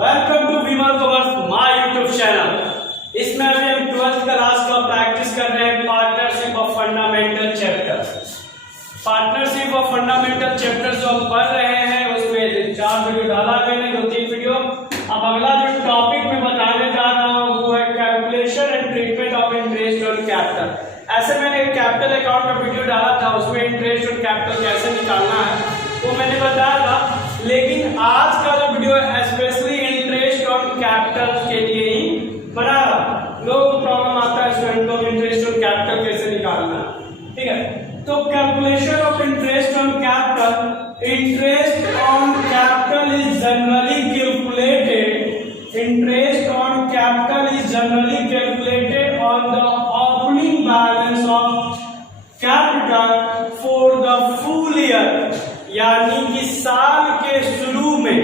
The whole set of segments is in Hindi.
Welcome to Vimal commerce my YouTube channel. इसमें अभी हम 12th क्लास का प्रैक्टिस कर रहे हैं partnership of fundamental chapters. Partnership of fundamental chapters जो हम पढ़ रहे हैं उसमें 4 वीडियो डाला मैंने, 2-3 वीडियो। अब अगला जो टॉपिक मैं बताने जा रहा हूँ वो है calculation and treatment of interest on capital. ऐसे मैंने एक कैपिटल अकाउंट का वीडियो डाला था, उसमें इंटरेस्ट ऑन कैपिटल कैसे निकालना है वो मैंने बताया था। लेकिन आज का जो वीडियो है स्पेशली इंटरेस्ट ऑन कैपिटल के लिए ही बना रहा। लोगों को प्रॉब्लम आता है स्टूडेंट को इंटरेस्ट ऑन कैपिटल कैसे निकालना है, ठीक है। तो calculation of interest on capital, interest on capital is generally calculated, interest on capital is generally calculated on the opening balance of capital for the full year, यानी कि साल के शुरू में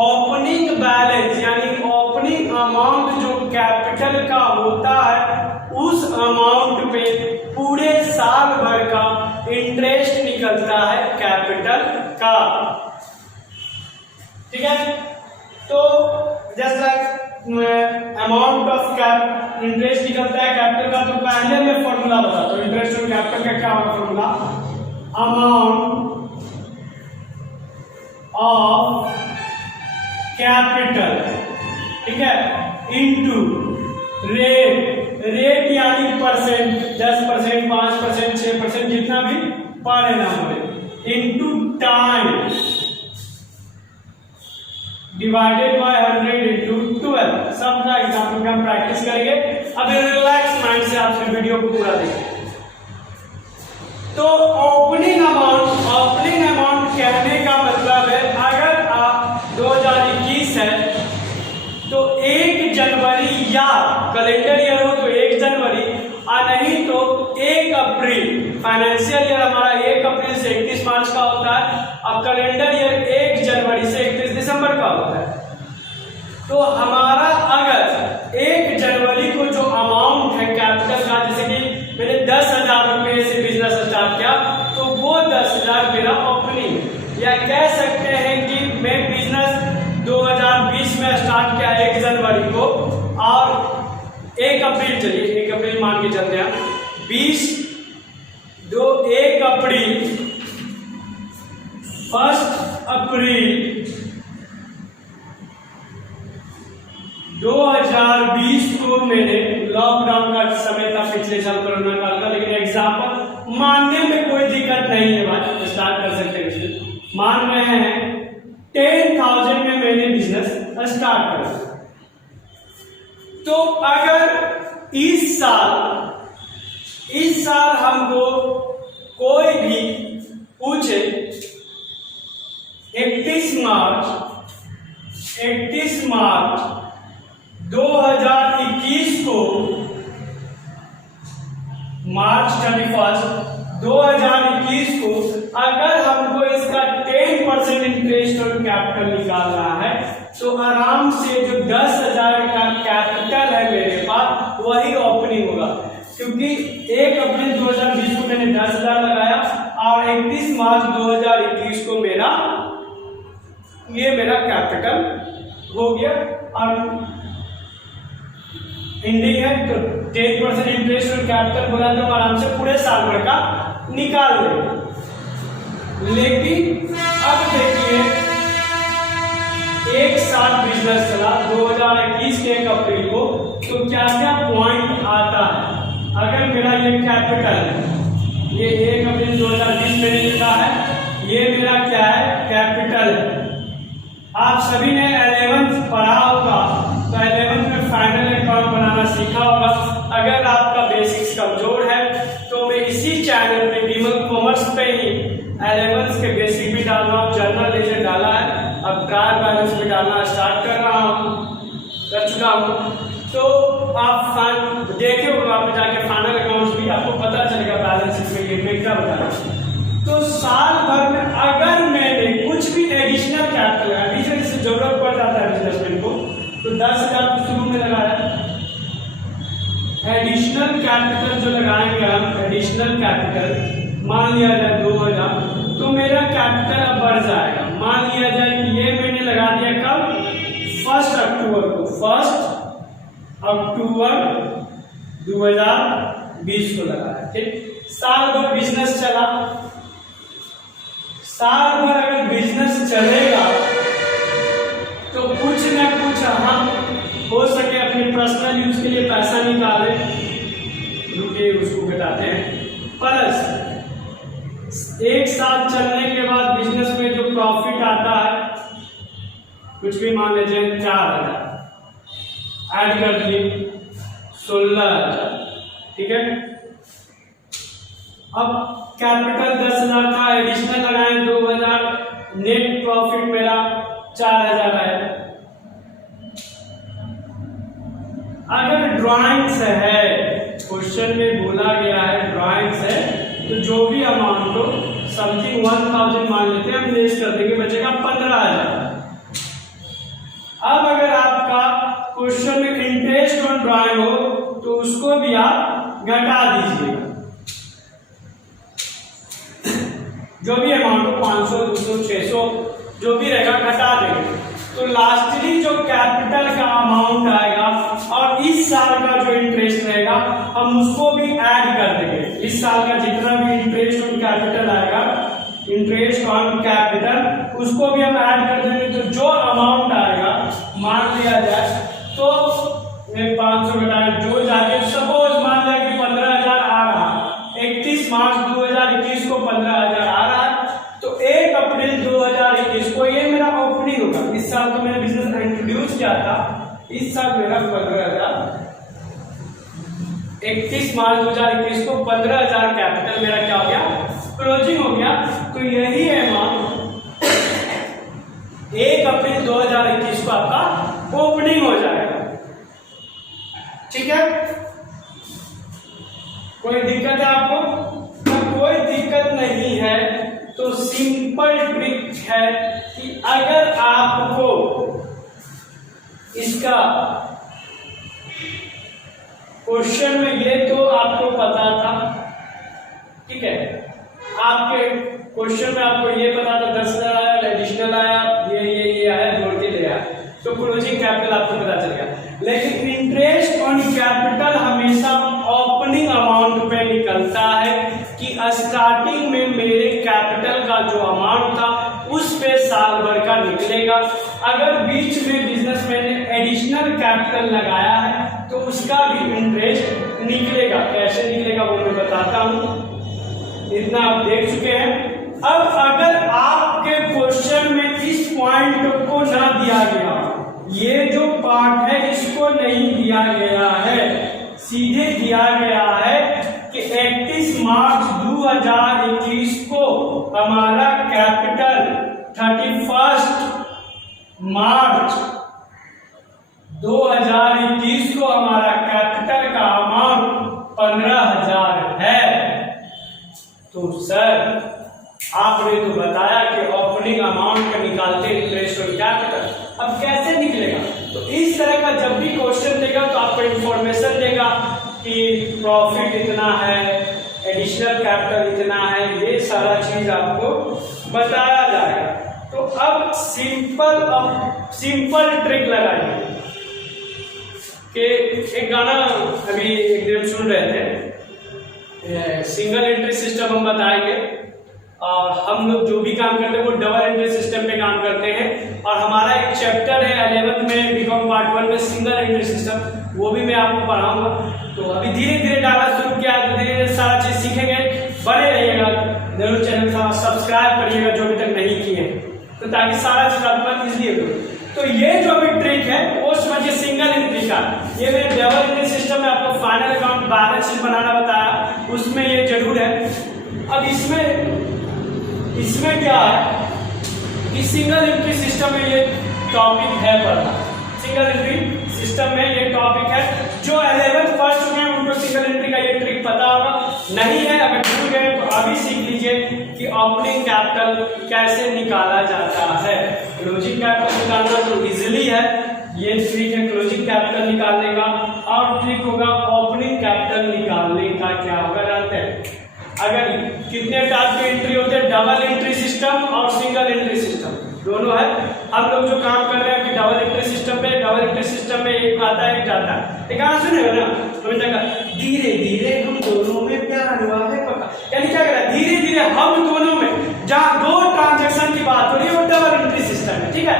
ओपनिंग बैलेंस यानी ओपनिंग अमाउंट जो कैपिटल का होता है उस अमाउंट पे पूरे साल भर का इंटरेस्ट निकलता है कैपिटल का, ठीक है। तो just like amount of interest निकलता है कैपिटल का, तो पहले मैं फॉर्मूला बताता हूँ इंटरेस्ट ऑन कैपिटल का। क्या होगा फॉर्मूला? अमाउंट ऑफ कैपिटल, ठीक है, इनटू रेट, रेट यानी परसेंट, 10%, 5%, 6% जितना भी पर एनम हो, into time divided by 100 into 12। सब का एग्जांपल का हम प्रैक्टिस करेंगे। अब रिलैक्स माइंड से आपसे वीडियो को पूरा देखिए। तो ओपनिंग अमाउंट कहने का मतलब है अगर आप 2021 है तो 1 जनवरी या कैलेंडर ईयर हो तो 1 जनवरी और नहीं तो 1 अप्रैल, फाइनेंशियल ईयर हमारा 1 अप्रैल से 31 मार्च का होता है और कैलेंडर ईयर 1 जनवरी से 31 दिसंबर का होता है। तो हमारा अगर 1 जनवरी को जो अमाउंट है कैपिटल का, जैसे कि मैंने 10,000 रुपये से बिजनेस स्टार्ट किया तो वो 10,000 मेरा ओपनिंग, या कह सकते हैं कि मैं बिजनेस 2020 में स्टार्ट किया 1 जनवरी को और 1 अप्रैल, चलिए 1 अप्रैल मान के चलते हैं, 1 अप्रैल 1 अप्रैल 2020 को मैंने, लॉकडाउन का समय था पिछले साल कोरोना काल का, लेकिन एग्जाम्पल मानने में कोई दिक्कत नहीं है भाई, स्टार्ट कर सकते हैं। मान रहे हैं 10,000 में मैंने बिजनेस स्टार्ट करा। तो अगर इस साल हमको कोई भी पूछे 31 मार्च 2021 को, मार्च 31 2021 को अगर हमको इसका 10% इंटरेस्ट ऑन कैपिटल निकालना है तो आराम से जो 10,000 का कैपिटल है मेरे पास वही ओपनिंग होगा, क्योंकि 1 अप्रैल 2020 को मैंने 10,000 लगाया और 31 मार्च 2021 को ये मेरा कैपिटल हो गया और एंडिंग है। तो 10% इंटरेस्ट ऑन कैपिटल बोला तो आराम से पूरे साल भर का निकाल ले। लेकिन अब देखिए एक साल बिजनेस चला 2021 के 1 अप्रैल को, तो क्या क्या पॉइंट आता है। अगर मेरा ये कैपिटल है, ये 1 अप्रैल 2020 में लिखा है, ये मेरा क्या है कैपिटल है। आप सभी ने 11th पढ़ा होगा तो 11th में फाइनल अकाउंट बनाना सीखा होगा। अगर आपका बेसिक्स कमजोर है तो मैं इसी चैनल पे विमल कॉमर्स पे ही 11th के बेसिक भी डाल रहा हूँ, जर्नल लेजर डाला है, अब ट्रायल बैलेंस भी डालना स्टार्ट कर चुका हूँ। तो आप देखे होगा, आप जाके फाइनल अकाउंट्स भी आपको पता चलेगा बैलेंस शीट में ये क्या बता रहा है। तो साल भर में अगर मैंने कुछ भी एडिशनल कैपिटल लगाया, जैसे जरूरत पड़ जाता है बिजनेसमैन को, तो 10,000 शुरू में लगाया, एडिशनल कैपिटल जो लगाएंगे हम, एडिशनल कैपिटल मान लिया जाए 2,000, तो मेरा कैपिटल अब बढ़ जाएगा। मान लिया जाए कि ये मैंने लगा दिया कब 1 अक्टूबर को, 1 अक्टूबर 2020 को लगाया। ठीक, साल भर बिजनेस चला। साल भर अगर बिजनेस चलेगा तो कुछ न कुछ हम हो सके अपने पर्सनल यूज के लिए पैसा निकाले, रुके उसको घटाते हैं, प्लस 1 साल चलने के बाद बिजनेस में जो प्रॉफिट आता है, कुछ भी मान लीजिए 4,000 ऐड कर दिए, 16,000। ठीक है, अब कैपिटल 10,000 था, एडिशनल लगाए 2,000, नेट प्रॉफिट मेरा 4,000 आया। अगर ड्राइंग्स है, क्वेश्चन में बोला गया है ड्राइंग्स है, तो जो भी अमाउंट हो समथिंग 1,000 मान लेते हैं, हम लेस कर देंगे, बचेगा 15,000। अब अगर आपका क्वेश्चन में इंटरेस्ट ऑन ड्राइंग हो तो उसको भी आप घटा दीजिएगा, जो भी अमाउंट हो 500, 200, 600 जो भी रहेगा घटा देंगे। तो लास्टली जो कैपिटल का अमाउंट आएगा और इस साल का जो इंटरेस्ट रहेगा हम उसको भी ऐड कर देंगे। इस साल का जितना भी इंटरेस्ट ऑन कैपिटल आएगा, इंटरेस्ट ऑन कैपिटल, उसको भी हम ऐड कर देंगे। तो जो अमाउंट आएगा मान लिया जाए तो 500 घटाए जो जाके सपोज मान लिया कि 15,000 आ रहा, 31 मार्च 2021 को 15,000 आ रहा है, तो 1 अप्रैल 2021 को ये मेरा ओपनिंग होगा। इस साल तो मैंने बिजनेस इंट्रोड्यूस किया था, इस साल मेरा 15,000, 31 मार्च 2021 को 15,000 कैपिटल मेरा क्या हो गया, क्लोजिंग हो गया। तो यही अमाउंट 1 अप्रैल 2021 को आपका ओपनिंग हो जाएगा। ठीक है, कोई दिक्कत है आपको? तो कोई दिक्कत नहीं है। तो सिंपल ट्रिक है कि अगर आपको इसका क्वेश्चन में ये तो आपको पता था, ठीक है, आपके क्वेश्चन में आपको ये पता था 10,000 आया, एडिशनल आया, ये आया, जोड़ के ले आया, तो क्लोजिंग कैपिटल आपको पता चल गया। लेकिन इंटरेस्ट ऑन कैपिटल हमेशा ओपनिंग अमाउंट पे निकलता है कि स्टार्टिंग में मेरे कैपिटल का जो अमाउंट था उस पे साल भर का निकलेगा। अगर बीच में बिजनेसमैन ने एडिशनल कैपिटल लगाया है तो उसका भी इंटरेस्ट निकलेगा। कैसे निकलेगा वो मैं बताता हूं, इतना आप देख चुके हैं। अब अगर आपके क्वेश्चन में इस पॉइंट को ना दिया गया, ये जो पार्ट है इसको नहीं दिया गया है, सीधे दिया गया है कि 31 मार्च 2021 को हमारा कैपिटल 31 मार्च 2021 को हमारा कैपिटल का अमाउंट 15,000 है। तो सर आपने तो बताया कि ओपनिंग अमाउंट का निकालते इंटरेस्ट ऑन कैपिटल, अब कैसे निकलेगा? तो इस तरह का जब भी क्वेश्चन देगा तो आपको इंफॉर्मेशन देगा कि प्रॉफिट इतना है, एडिशनल कैपिटल इतना है, ये सारा चीज आपको बताया जाएगा। तो अब सिंपल ट्रिक लगाइए कि एक गाना अभी एक दिन सुन रहे थे, सिंगल एंट्री सिस्टम हम बताएंगे और हम लोग जो भी काम करते हैं वो डबल एंट्री सिस्टम पे काम करते हैं। और हमारा एक चैप्टर है 11th में बीकॉम पार्ट 1 में सिंगल एंट्री सिस्टम, वो भी मैं आपको पढ़ाऊंगा। तो अभी धीरे धीरे डालना शुरू किया, तो धीरे धीरे सारा चीज सीखेंगे। बने रहिएगा, जरूर चैनल को सब्सक्राइब करिएगा जो अभी तक नहीं किए, तो ताकि सारा चीज आपका इजिली हो। तो ये जो भी ट्रिक है वो समझिए सिंगल एंट्री का। ये मैंने डबल एंट्री सिस्टम में आपको फाइनल अकाउंट बैलेंस शीट बनाना बताया, उसमें ये जरूर है। अब इसमें क्या है कि सिंगल एंट्री सिस्टम में ये टॉपिक है पढ़ना। सिंगल एंट्री सिस्टम में ये टॉपिक है, जो 11th पढ़ चुके हैं उनको सिंगल एंट्री का ये ट्रिक पता होगा। नहीं है अगर भूल गए तो अभी सीख लीजिए कि ओपनिंग कैपिटल कैसे निकाला जाता है। क्लोजिंग कैपिटल निकालना तो इजीली है, ये ट्रिक है क्लोजिंग कैपिटल निकालने का। और ट्रिक होगा ओपनिंग कैपिटल निकालने का, क्या होगा जानते हैं? अगर कितने टाइप के एंट्री होते हैं, डबल एंट्री सिस्टम और सिंगल एंट्री सिस्टम। दोनों है। हम लोग जो काम कर रहे हैं कि डबल एंट्री सिस्टम पे, डबल एंट्री सिस्टम में एक आता है एक जाता है। एक गाना सुने हो ना, हमें लगा धीरे धीरे हम दोनों में प्यार हुआ है पक्का, यानी क्या कर रहा है, धीरे धीरे हम दोनों में जहां दो ट्रांजैक्शन की बात हो रही है वो डबल एंट्री सिस्टम है, ठीक है।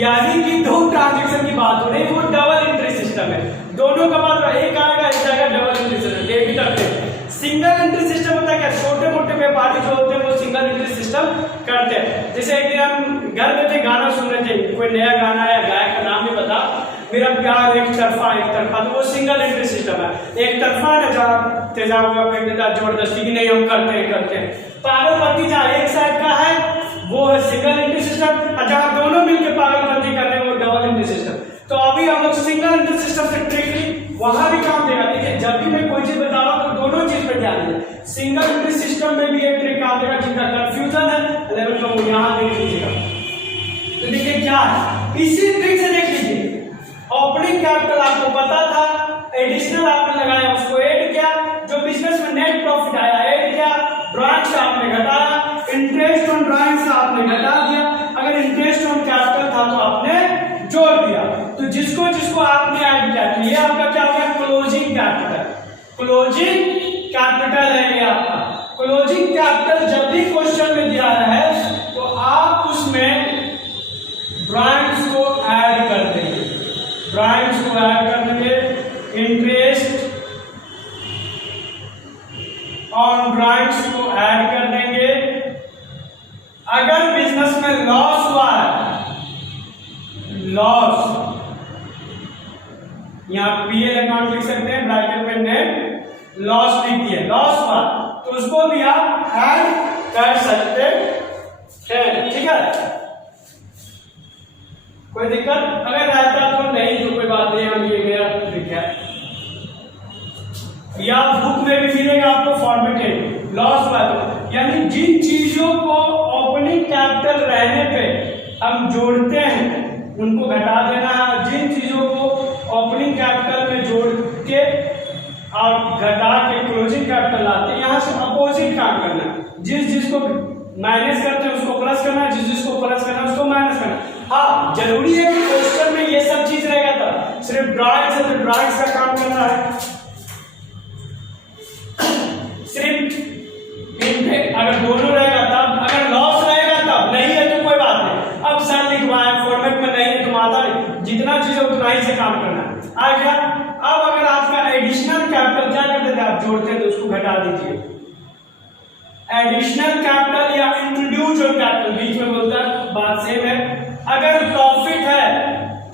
यानी कि दो ट्रांजैक्शन की बात हो रही है वो डबल एंट्री सिस्टम है। दोनों का मतलब एक आएगा एक जाएगा, डबल एंट्री सिस्टम, डेबिट और क्रेडिट। सिंगल एंट्री सिस्टम होता है क्या, छोटे मोटे व्यापारी जो होते हैं वो सिंगल एंट्री सिस्टम करते हैं। जैसे एक दिन हम घर में थे, गाना सुन रहे थे, कोई नया गाना है, गायक का नाम नहीं पता, मेरा प्यार एक तरफा, तो वो सिंगल एंट्री सिस्टम है। एक तरफा है जहाँ तेजाब का फेंक देता जबरदस्ती की नहीं हम करते हैं। पागलपंती जहाँ एक साइड का है वो है सिंगल एंट्री सिस्टम, और जहाँ दोनों मिलकर पागलपंती कर रहे हैं वो डबल एंट्री सिस्टम। तो अभी हम लोग सिंगल एंट्री सिस्टम से ट्रिकली वहां भी काम देगा। देखिए जब भी मैं कोई चीज बता रहा हूं तो दोनों चीज पर ध्यान दें। सिंगल एंट्री सिस्टम में भी एक ट्रिक काम देगा, जिनका कंफ्यूजन है लेवल का वो यहां देख लीजिएगा। तो देखिए क्या है, इसी ट्रिक से देख लीजिए। ओपनिंग कैपिटल आपको पता था, एडिशनल आपने लगाया उसको ऐड किया, जो बिजनेस में नेट प्रॉफिट आया ऐड किया, ड्राइंग से आपने घटाया, इंटरेस्ट ऑन ड्राइंग से आपने घटा दिया, अगर इंटरेस्ट ऑन कैपिटल था तो आपने जोड़ दिया। तो जिसको जिसको आपने ऐड किया, ये आपका क्या हो गया, क्लोजिंग कैपिटल। क्लोजिंग कैपिटल है ये आपका। क्लोजिंग कैपिटल जब भी क्वेश्चन में दिया है तो आप उसमें ड्राइंग्स को ऐड कर देंगे, ड्राइंग्स को ऐड कर देंगे, इंटरेस्ट ऑन ड्राइंग्स को ऐड कर देंगे। अगर बिजनेस में लॉस हुआ है, लॉस, यहां पीएल अकाउंट लिख सकते हैं, ब्रैकेट में नेट लॉस लिख दिया, लॉस हुआ तो उसको भी आप ऐड कर सकते हैं, ठीक है। कोई दिक्कत अगर रहता तो नहीं तो कोई बात नहीं, हम ये गया ठीक है, या बुक में भी मिलेगा आपको फॉर्मेटेड लॉस हुआ तो, यानी जिन चीजों को ओपनिंग कैपिटल रहने पे हम जोड़ते हैं उनको घटा देना है, जिन चीजों को ओपनिंग कैपिटल में जोड़ के और घटा के क्लोजिंग कैपिटल लाते हैं, यहाँ से अपोजिट काम करना है। जिसको माइनस करते हैं उसको प्लस करना है, जिसको प्लस करना है उसको माइनस करना है। हाँ जरूरी है कि क्वेश्चन में ये सब चीज रहेगा, था सिर्फ ड्राइंग से तो ड्राइंग्स का काम करना है, सिर्फ अगर दोनों रहेगा तब, अगर लॉस रहेगा तब, नहीं है तो कोई बात नहीं। अब सर लिखवाए फॉर्मेट में नहीं है तो माता जितना चीज है उतना ही से काम करना है, आ गया। अब अगर आपका एडिशनल कैपिटल क्या करते थे आप जोड़ते थे उसको घटा दीजिए, एडिशनल कैपिटल या इंट्रोड्यूस कैपिटल बीच में बोलता है बात सेम है। अगर प्रॉफिट है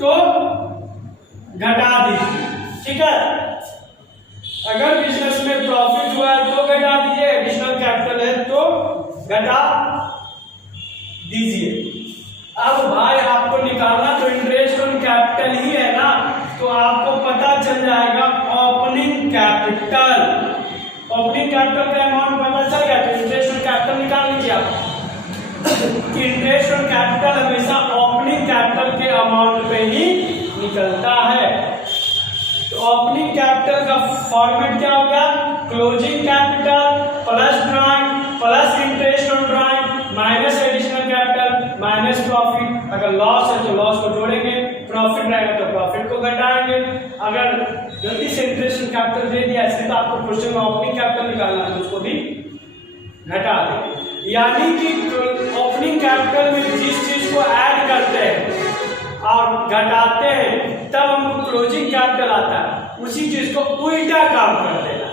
तो घटा दीजिए, ठीक है। अगर बिजनेस में प्रॉफिट हुआ है तो घटा दीजिए, एडिशनल कैपिटल है तो घटा दीजिए। अब भाई आपको निकालना तो इंटरेस्ट ऑन कैपिटल ही है ना, तो आपको पता चल जाएगा ओपनिंग कैपिटल, ओपनिंग कैपिटल का अमाउंट पता चल गया तो इंटरेस्ट ऑन कैपिटल निकाल लीजिए आप। इंटरेस्ट ऑन कैपिटल हमेशा ओपनिंग कैपिटल के अमाउंट पे ही निकलता है। तो ओपनिंग कैपिटल का फॉर्मेट क्या होगा, closing capital plus drawing plus interest on drawing minus additional capital minus profit. अगर लॉस है तो लॉस को जोड़ेंगे, प्रॉफिट रहेगा तो प्रॉफिट को घटाएंगे। अगर जल्दी से इंटरेस्ट ऑन कैपिटल दे दिया इसलिए तो आपको क्वेश्चन में ओपनिंग कैपिटल निकालना है, उसको भी घटा देंगे। यानी कि ओपनिंग कैपिटल में जिस चीज को ऐड करते हैं और घटाते हैं तब हमको क्लोजिंग कैपिटल आता है, उसी चीज को उल्टा काम कर देना,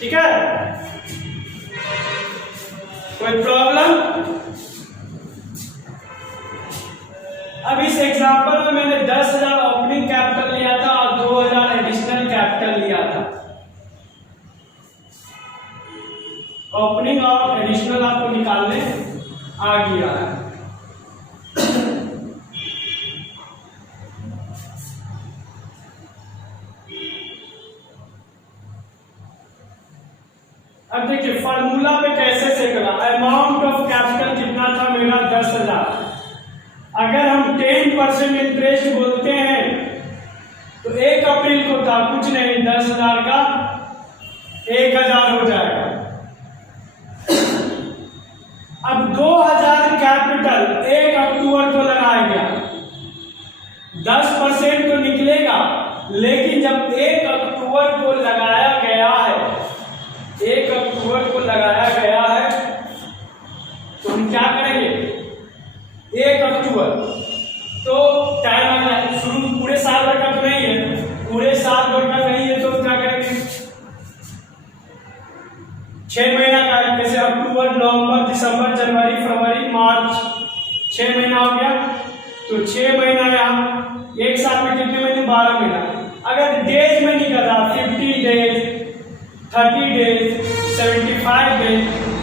ठीक है। कोई प्रॉब्लम? अब इस एग्जांपल में मैंने 10,000 ओपनिंग कैपिटल लिया था और 2,000 एडिशनल कैपिटल लिया था। ओपनिंग और एडिशनल आपको निकालने आ गया है। अब देखिए फार्मूला पे कैसे से करा, अमाउंट ऑफ कैपिटल कितना था मेरा 10,000। अगर हम 10% इंटरेस्ट बोलते हैं तो 1 अप्रैल को था कुछ नहीं, 10,000 का 1,000 हो जाएगा। अब 2,000 कैपिटल 1 अक्टूबर को लगाया गया, 10% तो निकलेगा, लेकिन जब 1 अक्टूबर को लगाया गया है, 1 अक्टूबर को लगाया गया है, तो हम क्या करेंगे? 1 अक्टूबर तो टाइम आ गया, शुरू पूरे साल भर का तो नहीं है, पूरे साल भर का नहीं है, तो क्या करेंगे? 6 महीना का है, जैसे अक्टूबर, नवंबर, दिसंबर, जनवरी, फरवरी, मार्च, 6 महीना हो गया, तो 6 महीना यहाँ, एक साल में कितने महीने? 12 महीना। अगर डेज में निकल रहा 50 डेज, 30 डेज, 75 डेज,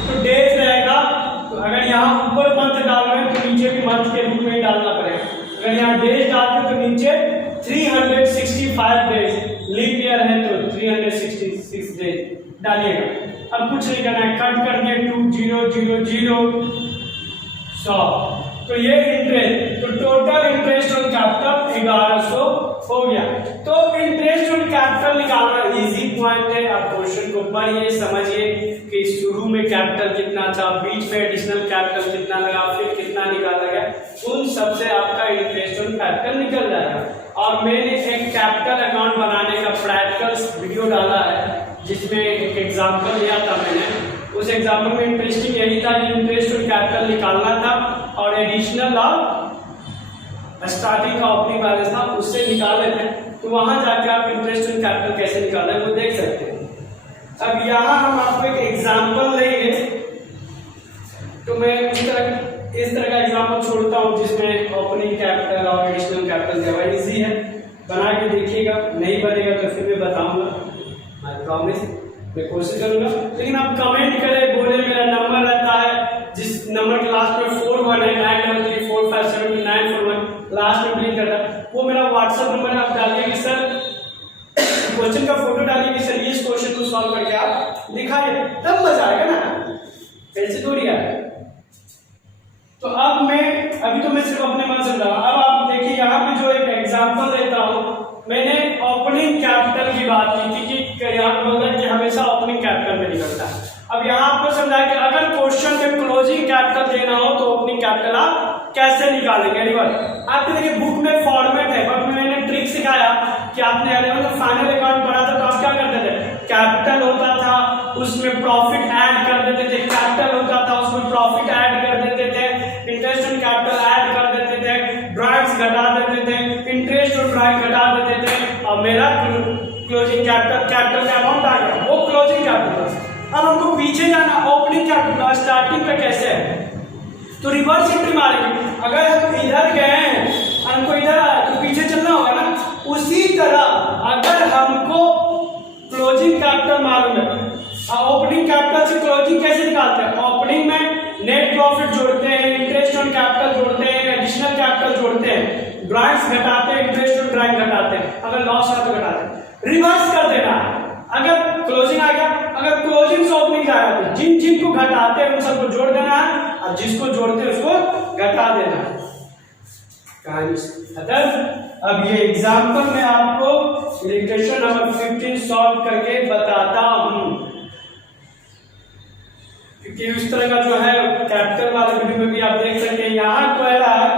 तो डेज रहेगा, तो अगर यहाँ ऊपर मंथ डाल रहे हैं तो नीचे भी मंथ के रूप में डालना पड़ेगा। अगर यहाँ डेज डालते हैं तो नीचे 365 डेज, लीप ईयर है तो 366 डेज डालिएगा। अब कुछ नहीं करना है, कट कर दिए 2 0 0 0 100, तो ये इंटरेस्ट, तो टोटल इंटरेस्ट ऑन कैपिटल 1100 हो गया। तो इंटरेस्ट ऑन कैपिटल निकालना इजी पॉइंट है, आप क्वेश्चन को पढ़िए, समझिए कि शुरू में कैपिटल कितना था, बीच में एडिशनल कैपिटल कितना लगा, फिर कितना निकाला गया, उन सबसे आपका इंटरेस्ट ऑन कैपिटल निकल जाएगा। और मैंने एक कैपिटल अकाउंट बनाने का प्रैक्टिकल वीडियो डाला है, जिसमें एक एग्जाम्पल लिया था मैंने। उस एग्जाम्पल में इंटरेस्टिंग यही था कि इंटरेस्ट ऑन कैपिटल निकालना था और एडिशनल स्टार्टिंग का ओपनिंग बैलेंस था, उससे निकाल लेते हैं, तो वहां जाकर आप इंटरेस्ट ऑन कैपिटल कैसे निकालें वो देख सकते हैं। अब यहाँ हम आपको एक एग्जाम्पल लेंगे, तो मैं इस तरह का एग्जाम्पल छोड़ता हूँ जिसमें ओपनिंग कैपिटल और एडिशनल कैपिटल दिया हुआ है। इजी है, बना के देखिएगा, नहीं बनेगा तो फिर मैं बताऊंगा, आई प्रॉमिस, मैं कोशिश करूंगा। लेकिन आप कमेंट करें, बोले मेरा नंबर रहता है, जिस नंबर के लास्ट में 41 है, 93345729141 लास्ट में क्लिक करता है, वो मेरा व्हाट्सएप नंबर आप डालिए कि सर क्वेश्चन का फोटो डालिए कि सर इस क्वेश्चन को सॉल्व करके आप दिखाइए, तब मजा आएगा ना, ऐसे थोड़ी आएगा। तो अब अभी तो मैं सिर्फ अपने मन से बता, अब आप देखिए यहाँ पे जो एक एग्जांपल देता हूँ, मैंने ओपनिंग कैपिटल की बात की थी कि यहाँ पे बोला कि हमेशा ओपनिंग कैपिटल में निकलता है। अब यहाँ आपको समझाया कि अगर क्वेश्चन में क्लोजिंग कैपिटल देना हो तो ओपनिंग कैपिटल आप कैसे निकालेंगे। रिवर्स आपके देखिए बुक में फॉर्मेट है, बट मैंने ट्रिक सिखाया कि आपने फाइनल अकाउंट पढ़ा था, तो आप क्या करते थे, कैपिटल होता था उसमें प्रॉफिट ऐड कर देते थे, कैपिटल होता था उसमें प्रॉफिट ऐड कर देते थे, इंटरेस्ट ऑन कैपिटल ऐड कर देते थे, ड्राइव्स घटा देते थे, इंटरेस्ट और ड्राइव घटा देते थे, और मेरा क्लोजिंग कैपिटल का अमाउंट आ गया, वो क्लोजिंग कैपिटल। अब हमको पीछे जाना, ओपनिंग कैपिटल स्टार्टिंग पे कैसे है, तो रिवर्स एंट्री मारेंगे। अगर हम इधर गए हैं, हमको इधर आया तो पीछे चलना होगा ना, उसी तरह अगर हमको क्लोजिंग कैपिटल मालूम है, ओपनिंग कैपिटल से क्लोजिंग कैसे निकालते हैं, ओपनिंग में नेट प्रॉफिट जोड़ते हैं, इंटरेस्ट ऑन कैपिटल जोड़ते हैं, एडिशनल कैपिटल जोड़ते हैं, ड्राइव्स घटाते हैं, इंटरेस्ट ऑन ड्राइव घटाते हैं, अगर लॉस है तो घटाते हैं, रिवर्स कर देना है। अगर क्लोजिंग आएगा, अगर क्लोजिंग से ओपनिंग आएगा तो जिन जिन को घटाते हैं उन सबको जोड़ देना है, और जिसको जोड़ते हैं उसको घटा देना है। अब ये एग्जाम्पल में आपको इक्वेशन नंबर 15 सॉल्व करके बताता हूं, क्योंकि उस तरह का जो है कैपिटल वाले वीडियो में भी आप देख सकते हैं। यहाँ कह रहा है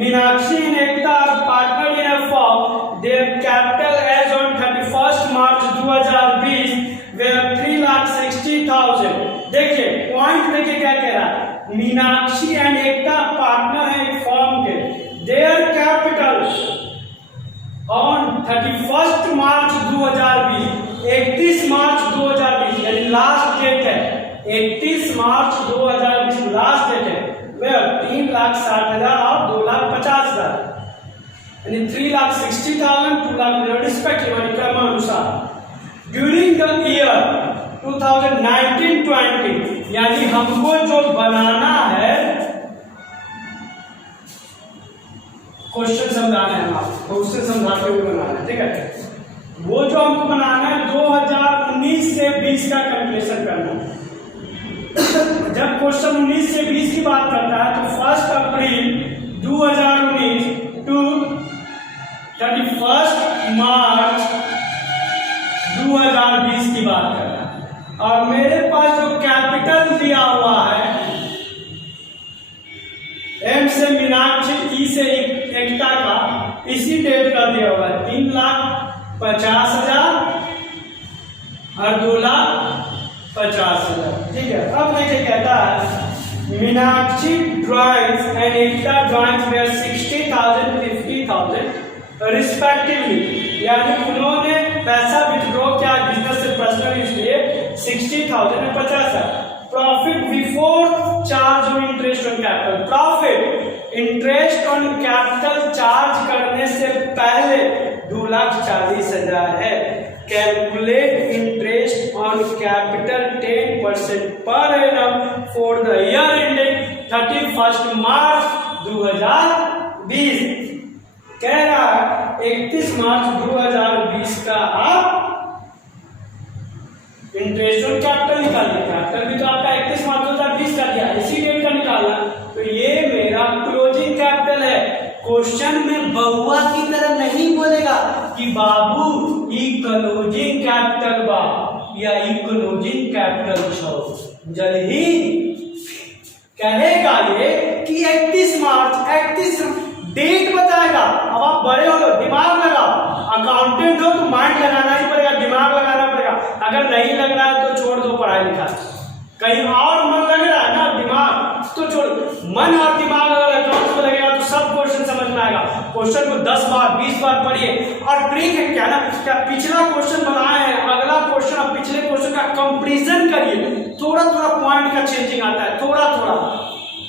Meenakshi and Ekta partner in a firm, their capital as on 31 March 2020 were 3,60,000। देखिए पॉइंट देखिए क्या कह रहा है, मीनाक्षी एंड एकता पार्टनर है एक फर्म के, their capital on 31 March 2020, 31 March 2020 यानी लास्ट डेट है, 31 मार्च 2020 लास्ट डेट है, वह 3,60,000 और 2,50,000 यानी 3,60,000 2,00,000 रिस्पेक्टिवली क्रमानुसार। ड्यूरिंग द ईयर 2019-20 यानी हमको जो बनाना है, क्वेश्चन समझाना है, आपको उससे समझाते हुए बनाना है, ठीक है। वो जो हमको बनाना है 2019 से 20 का कैलकुलेशन करना है। जब क्वेश्चन 19 से 20 की बात करता है तो 1 अप्रैल 2019 टू 31 मार्च 2020 की बात कर रहा है, और मेरे पास जो कैपिटल दिया हुआ है एम से मीनाक्षी, ई से एकता का इसी डेट का दिया हुआ है 3,50,000 और 2,50,000। ठीक है, अब देखिए कहता है Meenakshi drawings and Ekta drawings were 60,000 50,000 respectively, यानी उन्होंने पैसा विथड्रॉ किया बिजनेस से पर्सनल इसलिए 60,000 और 50,000। Profit before charge on interest on capital, profit interest on capital charge करने से पहले 2,40,000 है। Calculate interest on capital 10% per annum for the year ending 31 March 2020। कह रहा है 31 मार्च 2020 का आप इंटरेस्ट ऑन कैपिटल निकालिए। कैपिटल भी तो आपका 31 मार्च 2020 का दिया, इसी डेट का निकालना, तो ये मेरा क्लोजिंग कैपिटल है। क्वेश्चन में बहुआ की तरह नहीं बोलेगा कि बाबू ई क्लोजिंग कैपिटल बा या ई क्लोजिंग कैपिटल छो, जल्द ही कहेगा ये कि 31 मार्च 31 डेट बताएगा। अब आप बड़े हो तो दिमाग लगाओ, अकाउंटेंट हो तो माइंड लगाना ही पड़ेगा, दिमाग लगाना पड़ेगा। अगर नहीं लग रहा है तो छोड़ दो पढ़ाई लिखाई, कहीं और मन लग रहा है ना दिमाग तो छोड़। मन और दिमाग अगर अकाउंट में लगेगा तो सब क्वेश्चन समझ में आएगा। क्वेश्चन को 10 बार 20 बार पढ़िए। और ट्रिक है क्या ना, क्या पिछला क्वेश्चन बनाए हैं, अगला क्वेश्चन और पिछले क्वेश्चन का कंपैरिजन करिए, थोड़ा थोड़ा पॉइंट का चेंजिंग आता है, थोड़ा थोड़ा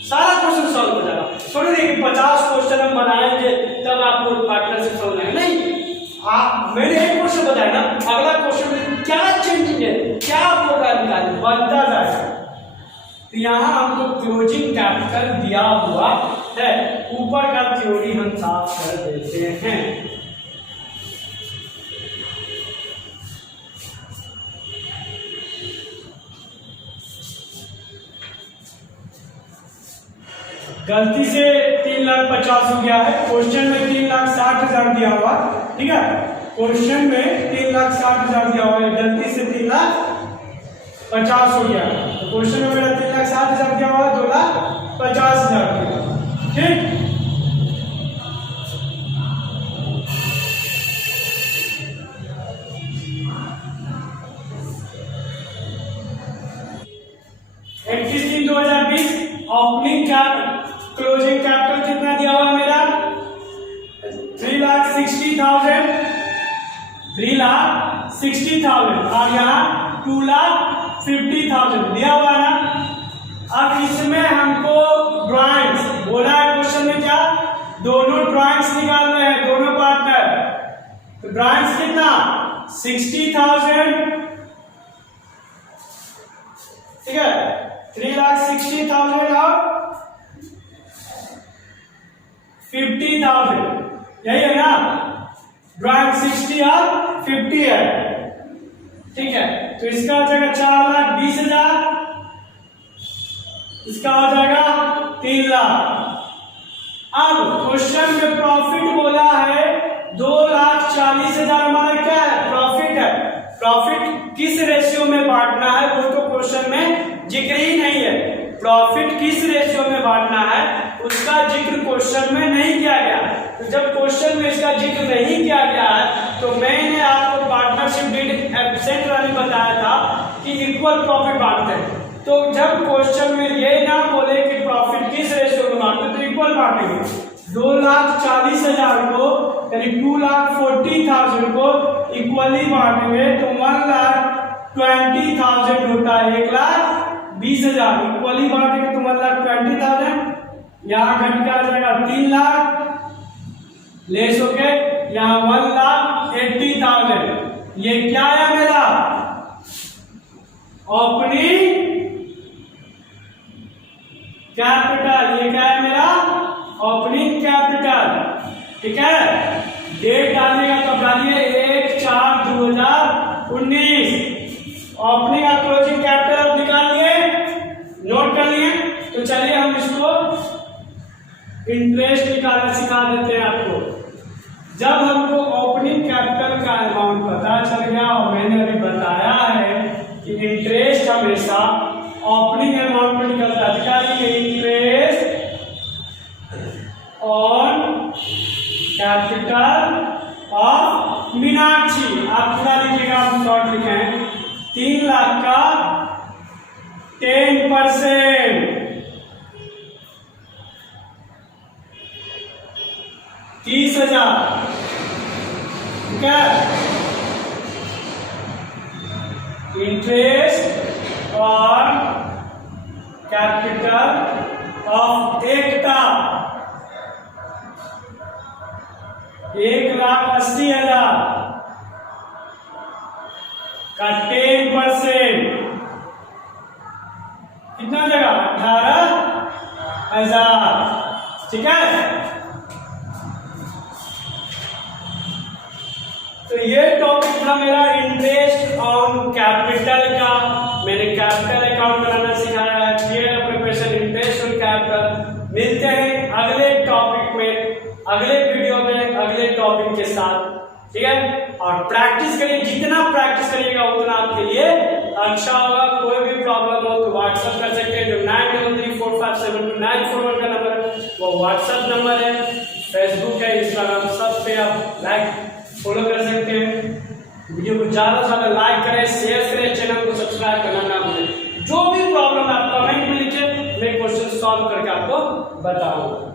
सारा क्वेश्चन सॉल्व हो जाएगा। थोड़ी देखिए 50 क्वेश्चन हम बनाएंगे तब आपको पार्टनरशिप समझ आएगा, नहीं आप मैंने एक क्वेश्चन बताया ना, अगला क्वेश्चन में क्या चेंजिंग है, क्या आपको निकालना बनता जाएगा। तो यहाँ हमको क्लोजिंग कैपिटल दिया हुआ है, ऊपर का थ्योरी हम साफ कर देते हैं। गलती से 3,50,000 हो गया है, क्वेश्चन में 3,60,000 दिया हुआ, ठीक है, क्वेश्चन में 3,60,000 दिया हुआ है, गलती से 3,50,000 हो गया। तो क्वेश्चन में मेरा 3,60,000 दिया हुआ है, 2,50,000 दिया, ठीक। ओपनिंग क्लोजिंग कैपिटल कितना दिया हुआ है मेरा 3,60,000 और यहाँ 2,50,000 दिया हुआ ना। अब इसमें हमको ड्राइंग्स बोला है क्वेश्चन में, क्या दोनों ड्राइंग्स निकालने हैं, दोनों पार्टनर। तो ड्राइंग्स कितना 60,000, ठीक है, 3,60,000 और 50,000, यही है ना। ड्राइंग 60 और 50 है, ठीक है। तो इसका हो जाएगा 4,20,000, इसका हो जाएगा 3 लाख। अब क्वेश्चन में प्रॉफिट बोला है 2,40,000 हमारा क्या है, प्रॉफिट है। प्रॉफिट किस रेशियो में बांटना है वो तो क्वेश्चन में जिक्र ही नहीं है। प्रॉफिट किस रेशियो में बांटना है उसका जिक्र क्वेश्चन में नहीं किया गया। तो जब क्वेश्चन में इसका जिक्र नहीं किया गया है तो मैंने आपको पार्टनरशिप डीड एब्सेंट वाली बताया था कि इक्वल प्रॉफिट बांटते हैं। तो जब क्वेश्चन में ये ना बोले कि प्रॉफिट किस रेशियो में बांटते तो इक्वल बांटेंगे। 2,40,000 को यानी 2,40,000 को इक्वली बांटेंगे तो 1,20,000 होता है, 1,20,000 इक्वली बांटेंगे तो 1,20,000। यहाँ घट के आ जाएगा 3 लाख, लेस होके यहाँ 1,80,000। ये क्या है मेरा ओपनिंग कैपिटल, ये क्या है मेरा ओपनिंग कैपिटल, ठीक है। डेट डालने का तो डालिए 1/4/2019। ओपनिंग और क्लोजिंग कैपिटल अब निकाल लिए, नोट कर लिए। तो चलिए हम इसको इंटरेस्ट निकालना सिखा देते हैं आपको। जब हमको ओपनिंग कैपिटल का अमाउंट पता चल गया और मैंने अभी बताया है कि इंटरेस्ट हमेशा ओपनिंग अमाउंट में निकलता है, इंटरेस्ट कैपिटल ऑफ मीनाक्षी, आप पूरा लिखिएगा, आप शॉर्ट लिखे हैं, 3 लाख का 10%, 30,000, ठीक है। इंटरेस्ट और कैपिटल ऑफ एकता 1,80,000 का 10%, कितना जगह 18,000, ठीक है। तो ये टॉपिक था मेरा इंटरेस्ट ऑन कैपिटल का। मैंने कैपिटल अकाउंट बनाना सिखाया है, clear preparation interest on capital. मिलते हैं अगले टॉपिक में, अगले वीडियो में, अगले टॉपिक के साथ, ठीक है। और प्रैक्टिस करिए, जितना प्रैक्टिस करिएगा उतना आपके लिए अच्छा होगा। कोई भी प्रॉब्लम हो तो व्हाट्सएप कर सकते हैं, जो 9334572941 का नंबर है वो व्हाट्सएप नंबर है। फेसबुक है, इंस्टाग्राम, सब पे आप लाइक फॉलो कर सकते हैं। वीडियो को ज्यादा से ज्यादा लाइक करें, शेयर करें, चैनल को सब्सक्राइब करना ना भूलें। जो भी प्रॉब्लम है आप कमेंट में लिखिए, मैं क्वेश्चन सॉल्व करके आपको बताऊंगा।